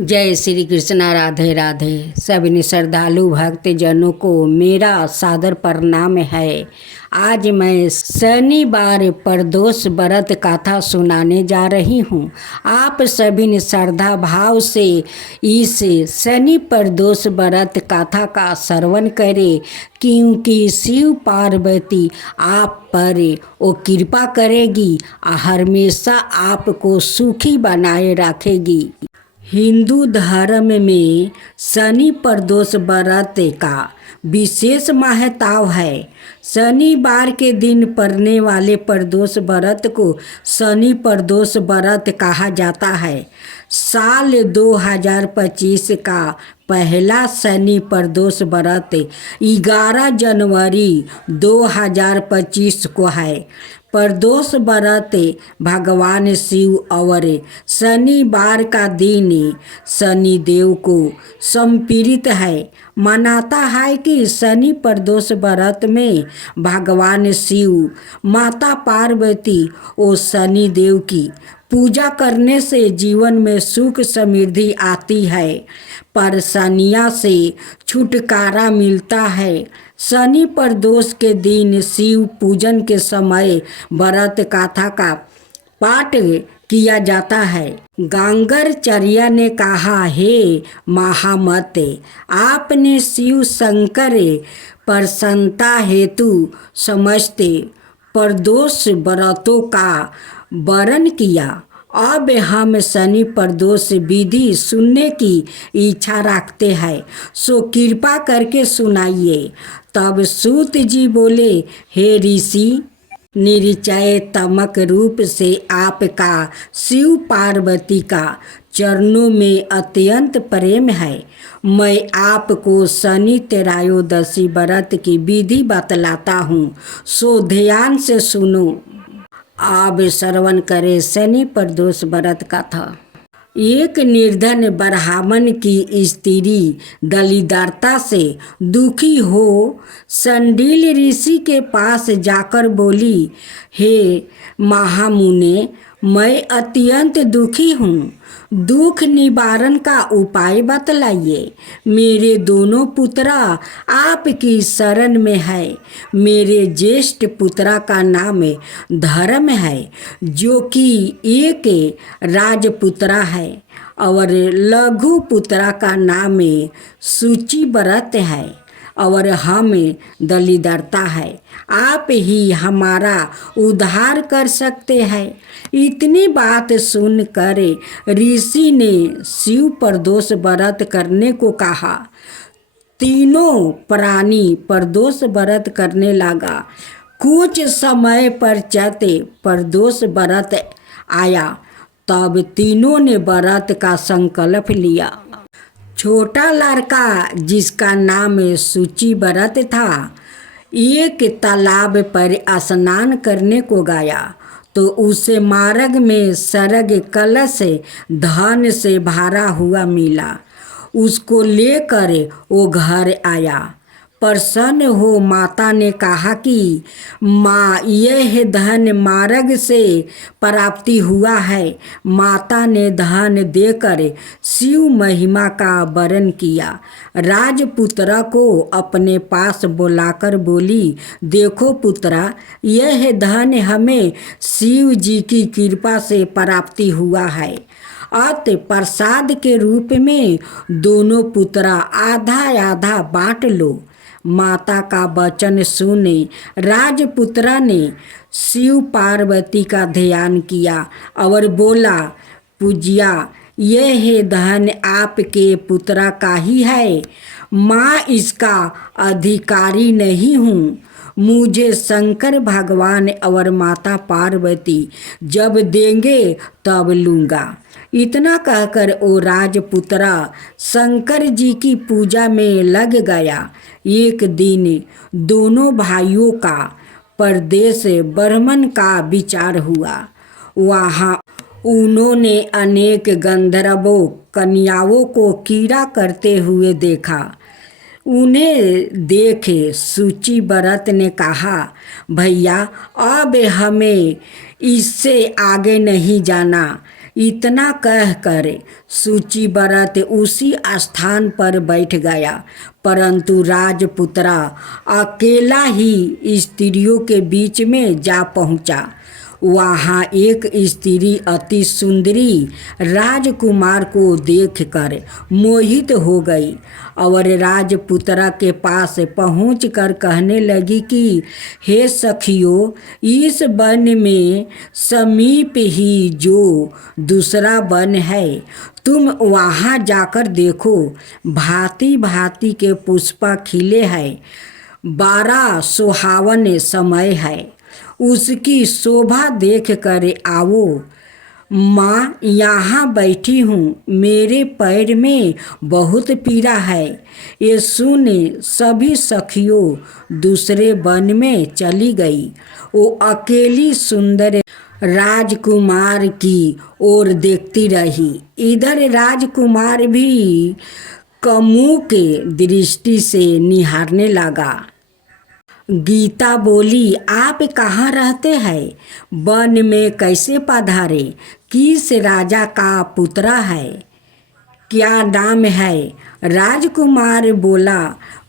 जय श्री कृष्णा। राधे राधे। सभी श्रद्धालु भक्त जनों को मेरा सादर प्रणाम है। आज मैं शनिवार प्रदोष व्रत कथा सुनाने जा रही हूँ। आप सभी ने श्रद्धा भाव से इस शनि प्रदोष व्रत कथा का श्रवण करें, क्योंकि शिव पार्वती आप पर वो कृपा करेगी और हमेशा आपको सुखी बनाए रखेगी। हिंदू धर्म में शनि प्रदोष व्रत का विशेष महत्व है। शनिवार के दिन पड़ने वाले प्रदोष व्रत को शनि प्रदोष व्रत कहा जाता है। साल 2025 का पहला शनि प्रदोष व्रत 11 जनवरी 2025 को है। प्रदोष व्रत भगवान शिव और शनिवार का दिन शनिदेव को समर्पित है। मानता है कि शनि प्रदोष व्रत में भगवान शिव, माता पार्वती और शनिदेव की पूजा करने से जीवन में सुख समृद्धि आती है, परेशानियों से छुटकारा मिलता है। शनि प्रदोष के दिन शिव पूजन के समय व्रत कथा का पाठ किया जाता है। गांगरचर्या ने कहा, हे महामते, आपने शिव शंकर प्रसन्नता हेतु समस्त प्रदोष व्रतों का वर्णन किया। अब हम शनि प्रदोष विधि सुनने की इच्छा रखते हैं, सो कृपा करके सुनाइए। तब सूत जी बोले, हे ऋषि, निश्चय तमक रूप से आपका शिव पार्वती का चरणों में अत्यंत प्रेम है। मैं आपको शनि त्रयोदशी व्रत की विधि बतलाता हूँ, सो ध्यान से सुनो। आप श्रवण करें शनि प्रदोष व्रत कथा। एक निर्धन ब्राह्मण की स्त्री दरिद्रता से दुखी हो संडिल ऋषि के पास जाकर बोली, हे महामुने, मैं अत्यंत दुखी हूँ, दुख निवारण का उपाय बतलाइए। मेरे दोनों पुत्रा आपकी शरण में है। मेरे ज्येष्ठ पुत्रा का नाम धर्म है, जो कि एक राजपुत्रा है, और लघु पुत्रा का नाम सूचिव्रत है, और हम दरिद्रता है। आप ही हमारा उद्धार कर सकते हैं। इतनी बात सुनकर ऋषि ने शिव प्रदोष व्रत करने को कहा। तीनों प्राणी प्रदोष व्रत करने लगा। कुछ समय पश्चात प्रदोष व्रत आया, तब तीनों ने व्रत का संकल्प लिया। छोटा लड़का, जिसका नाम सूचिव्रत था, एक तालाब पर स्नान करने को गया, तो उसे मार्ग में सरग कलश धन से भरा हुआ मिला। उसको लेकर वो घर आया। प्रसन्न हो माता ने कहा कि माँ, यह धन मार्ग से प्राप्ति हुआ है। माता ने धन देकर शिव महिमा का वर्णन किया। राजपुत्र को अपने पास बुलाकर बोली, देखो पुत्रा, यह धन हमें शिव जी की कृपा से प्राप्ति हुआ है। अत प्रसाद के रूप में दोनों पुत्रा आधा आधा बांट लो। माता का वचन सुने राजपुत्रा ने शिव पार्वती का ध्यान किया और बोला, पूज्या, यह धन आपके पुत्रा का ही है। माँ इसका अधिकारी नहीं हूँ। मुझे शंकर भगवान और माता पार्वती जब देंगे तब लूँगा। इतना कहकर वो राजपुत्रा शंकर जी की पूजा में लग गया। एक दिन दोनों भाइयों का परदेश भ्रमण का विचार हुआ। वहाँ उन्होंने अनेक गंधर्वों कन्याओं को क्रीड़ा करते हुए देखा। उन्हें देखे सूचिव्रत ने कहा, भैया, अब हमें इससे आगे नहीं जाना। इतना कह कर सूची व्रत उसी स्थान पर बैठ गया, परंतु राजपुत्रा अकेला ही स्त्रियों के बीच में जा पहुंचा। वहाँ एक स्त्री अति सुंदरी राजकुमार को देखकर मोहित हो गई और राजपुत्रा के पास पहुंचकर कहने लगी कि हे सखियों, इस वन में समीप ही जो दूसरा वन है, तुम वहाँ जाकर देखो। भांति भांति के पुष्प खिले हैं, बड़ा सुहावन समय है, उसकी शोभा देख कर आओ। माँ यहाँ बैठी हूँ, मेरे पैर में बहुत पीड़ा है। ये सुने सभी सखियों दूसरे वन में चली गई। वो अकेली सुंदर राजकुमार की ओर देखती रही। इधर राजकुमार भी कमु के दृष्टि से निहारने लगा। गीता बोली, आप कहाँ रहते हैं? वन में कैसे पधारे? किस राजा का पुत्र है? क्या नाम है? राजकुमार बोला,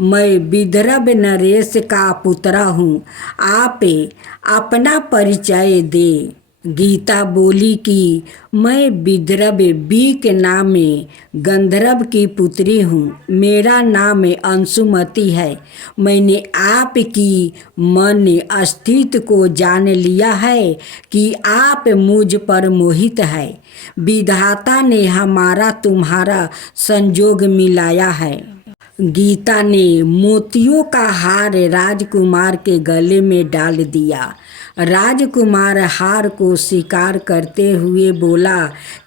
मैं विदर्भ नरेश का पुत्र हूँ, आप अपना परिचय दे। गीता बोली कि मैं विदर्भ बी के नाम में गंधर्व की पुत्री हूँ, मेरा नाम अंशुमति है। मैंने आपकी मन अस्तित्व को जान लिया है कि आप मुझ पर मोहित है। विधाता ने हमारा तुम्हारा संजोग मिलाया है। गीता ने मोतियों का हार राजकुमार के गले में डाल दिया। राजकुमार हार को स्वीकार करते हुए बोला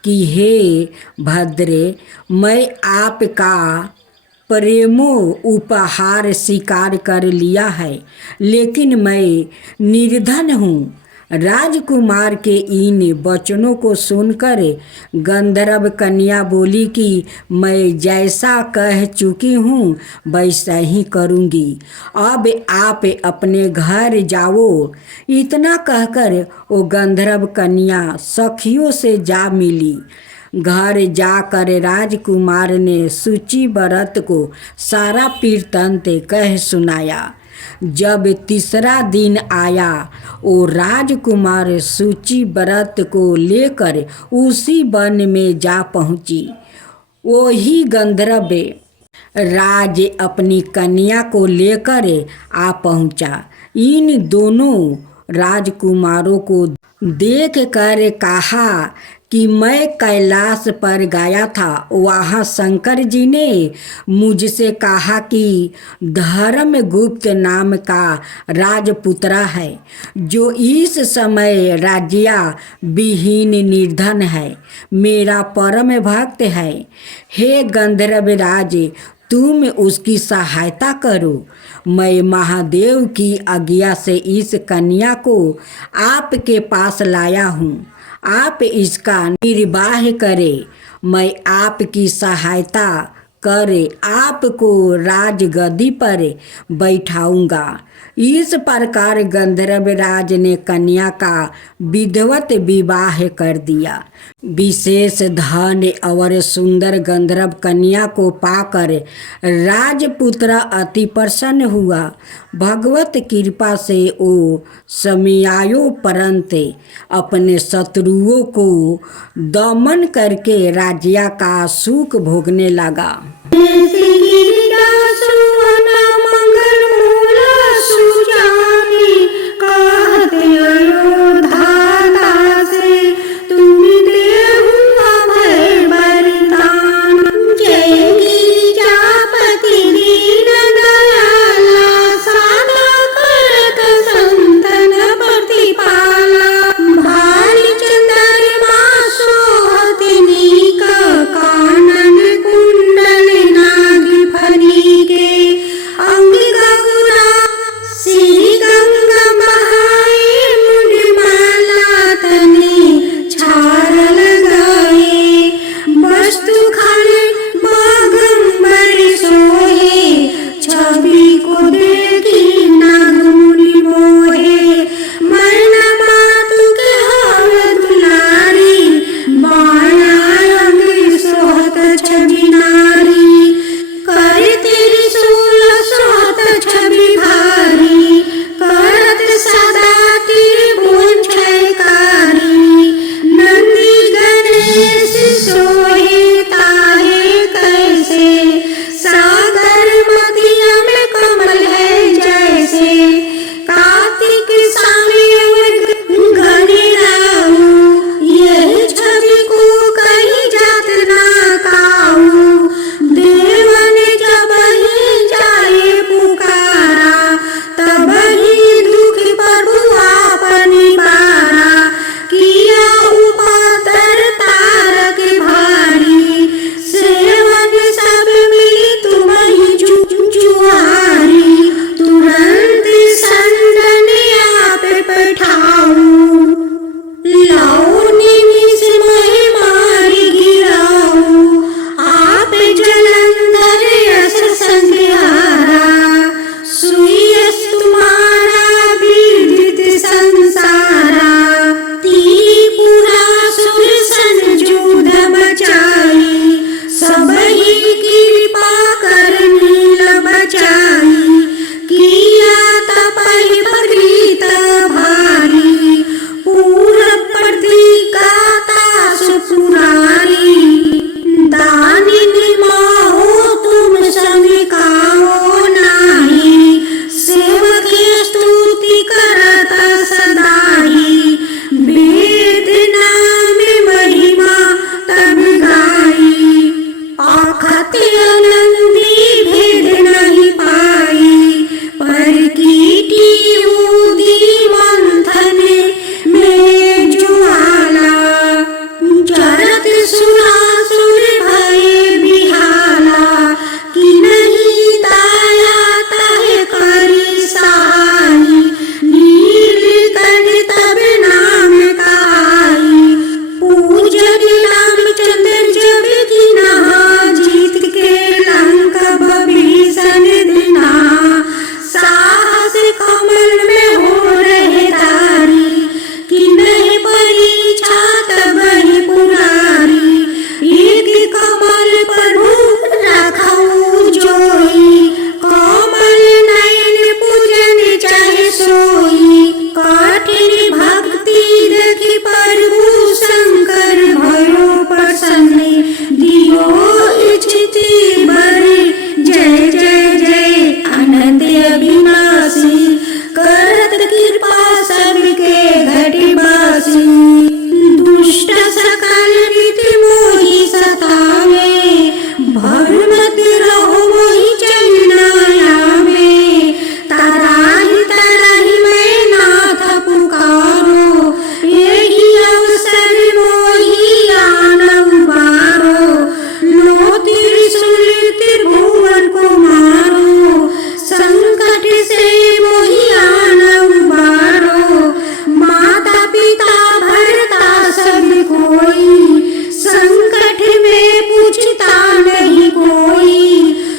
कि हे भद्रे, मैं आपका प्रेमो उपहार स्वीकार कर लिया है, लेकिन मैं निर्धन हूँ। राजकुमार के इन वचनों को सुनकर गंधर्व कन्या बोली कि मैं जैसा कह चुकी हूँ वैसा ही करूँगी, अब आप अपने घर जाओ। इतना कहकर वो गंधर्व कन्या सखियों से जा मिली। घर जाकर राजकुमार ने सूची व्रत को सारा वृत्तांत कह सुनाया। जब तीसरा दिन आया, वो राजकुमार सूची व्रत को लेकर उसी वन में जा पहुंची। वही गंधर्व राज अपनी कन्या को लेकर आ पहुंचा। इन दोनों राजकुमारों को देख कर कहा कि मैं कैलाश पर गया था, वहाँ शंकर जी ने मुझसे कहा कि धर्मगुप्त नाम का राजपुत्र है, जो इस समय राज्या विहीन निर्धन है, मेरा परम भक्त है। हे गंधर्व राज, तुम उसकी सहायता करो। मैं महादेव की आज्ञा से इस कन्या को आपके पास लाया हूँ, आप इसका निर्वाह करें। मैं आपकी सहायता कर आपको राजगद्दी पर बैठाऊंगा। इस प्रकार गंधर्व राज ने कन्या का विधिवत विवाह कर दिया। विशेष धन और सुंदर गंधर्व कन्या को पाकर राजपुत्र अति प्रसन्न हुआ। भगवत कृपा से वो समयायोपरंत अपने शत्रुओं को दमन करके राज्य का सुख भोगने लगा। फल कोई, संकट में पूछता नहीं कोई।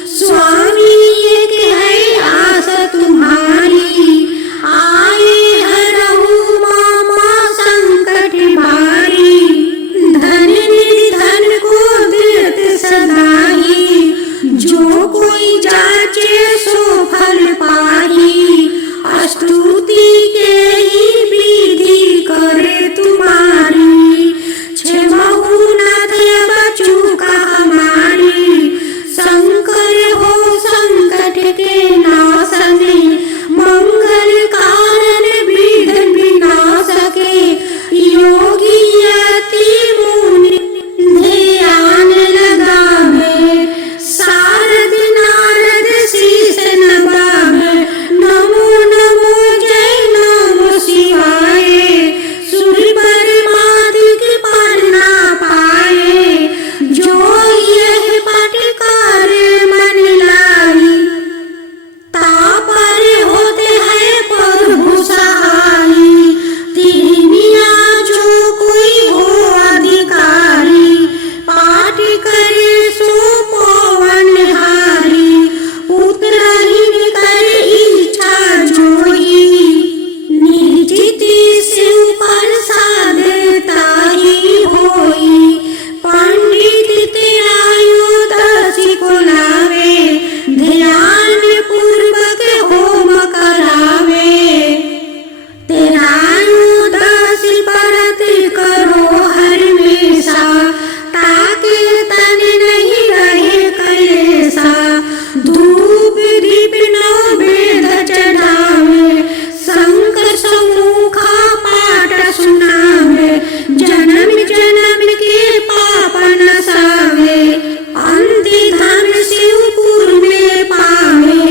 स्वामी एक है आस तुम्हारी, आए हरहु मामा संकट भारी। धन निधि धन को देत सदाई, जो कोई जाचे सो फल पाही। स्तुति के ही विधि करे तुम्हारी, क्षमहु नाथ बचू का हमारी। शंकर हो संकट के नाशने, मंगल कारण विघ्न विनाश के। योगी यति मुनि ध्यान लगावे, शारद नारद शीस नवावे। नमो नमो जय नमो शिवाय, सूर्य परमादिक पर ना पाए। जो यह पाठ करे मन लाई, तापर होते हैं प्रभु सहाई। तिनिया जो कोई हो अधिकारी, पाठ करे सो पवन हारी। पुत्रहीन कर इच्छा जोई, निश्चित शिव प्रसाद ताही होई। पंडित तेरायो दसी को लावे, ध्यान पूर्वक होम करावे। तेरायो दसी व्रत करो हरमेशा, ताके तन नहीं रहे कलेसा। धूप दीप नैवेद चढ़ावे, शंकर सम्मुखा पाठ सुनावे। जन्म जन्म के पाप नसावे, अंति धाम शिवपुर में पावे।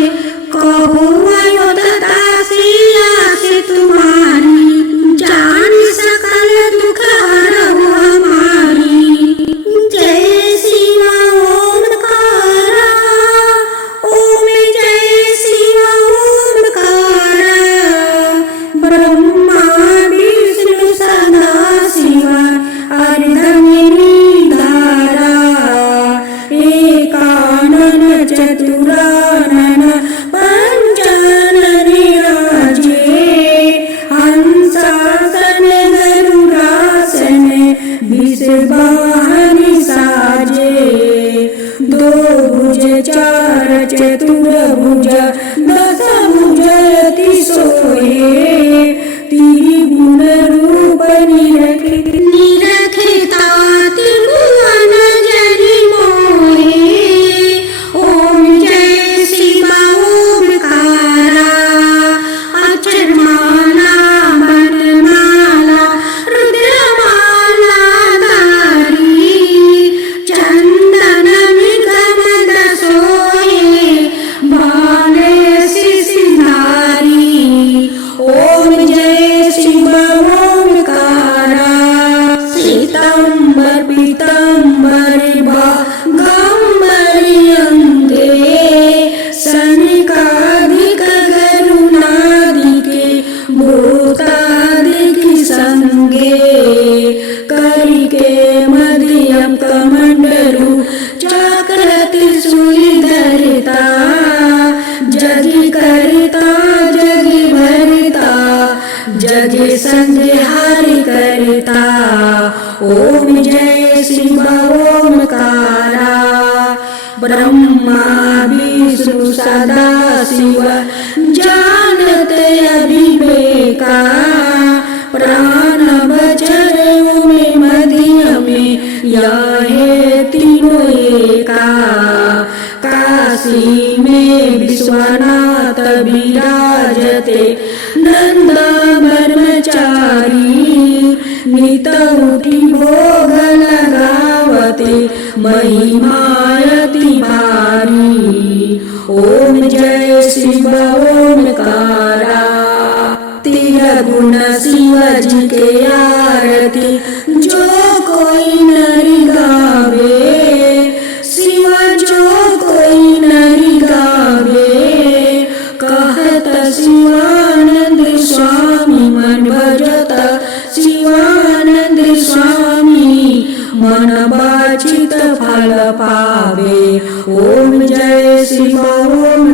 कहो अयोध्या सिया से तुम्हारी, जान सकल दुख हरहु हमारी। जय शिव ओमकारा, ओम जय शिव ओमकारा। ब्रह्मा विष्णु सदा शिव, अर्धगिरि धारा। एकानन चतुरानन पंचानन राजे, हंसासन गरुडासन विषवाहन साजे। दो भुज चार चतुर्भुज, दस भुज अति सोहे। त्रिगुण रूप निरखता त्रिभुवन जनि मोहे। ओम जय शिव ओमकारा, अक्षर माला वनमाला रुद्रमाला धारी। चंदन निगम दसोहे, भाले सिसिधारी। ओम जय शिव ओमकारा, सीतांबर पीतांबर बागंबर अंगे। सनकादिक गरुणादिके, भूतादिक संगे। करिके मध्यम कमंडलु, चक्र त्रिशूल धरता। जगी करता जगी भरता, जगे संहार करता। ओम जय शिव ओमकारा, ब्रह्मा विष्णु सदा शिव, जानत अविवेका। प्राण बचर में मध्य में, यह है तीनों एका। काशी में विश्वनाथ विराजते, नंद ब्रह्मचारी। नित उठी भोग लगावते, महिमायति भारी। ओम जय शिव ओमकारा, तिरगुण शिव जी के आरती। जो कोई नर गावे, शिव जो कोई नर गावे। कहत शिवानंद स्वामी मन भजत, शिवानंद स्वामी मन वांछित फल पावे। ओम जय शिव ओम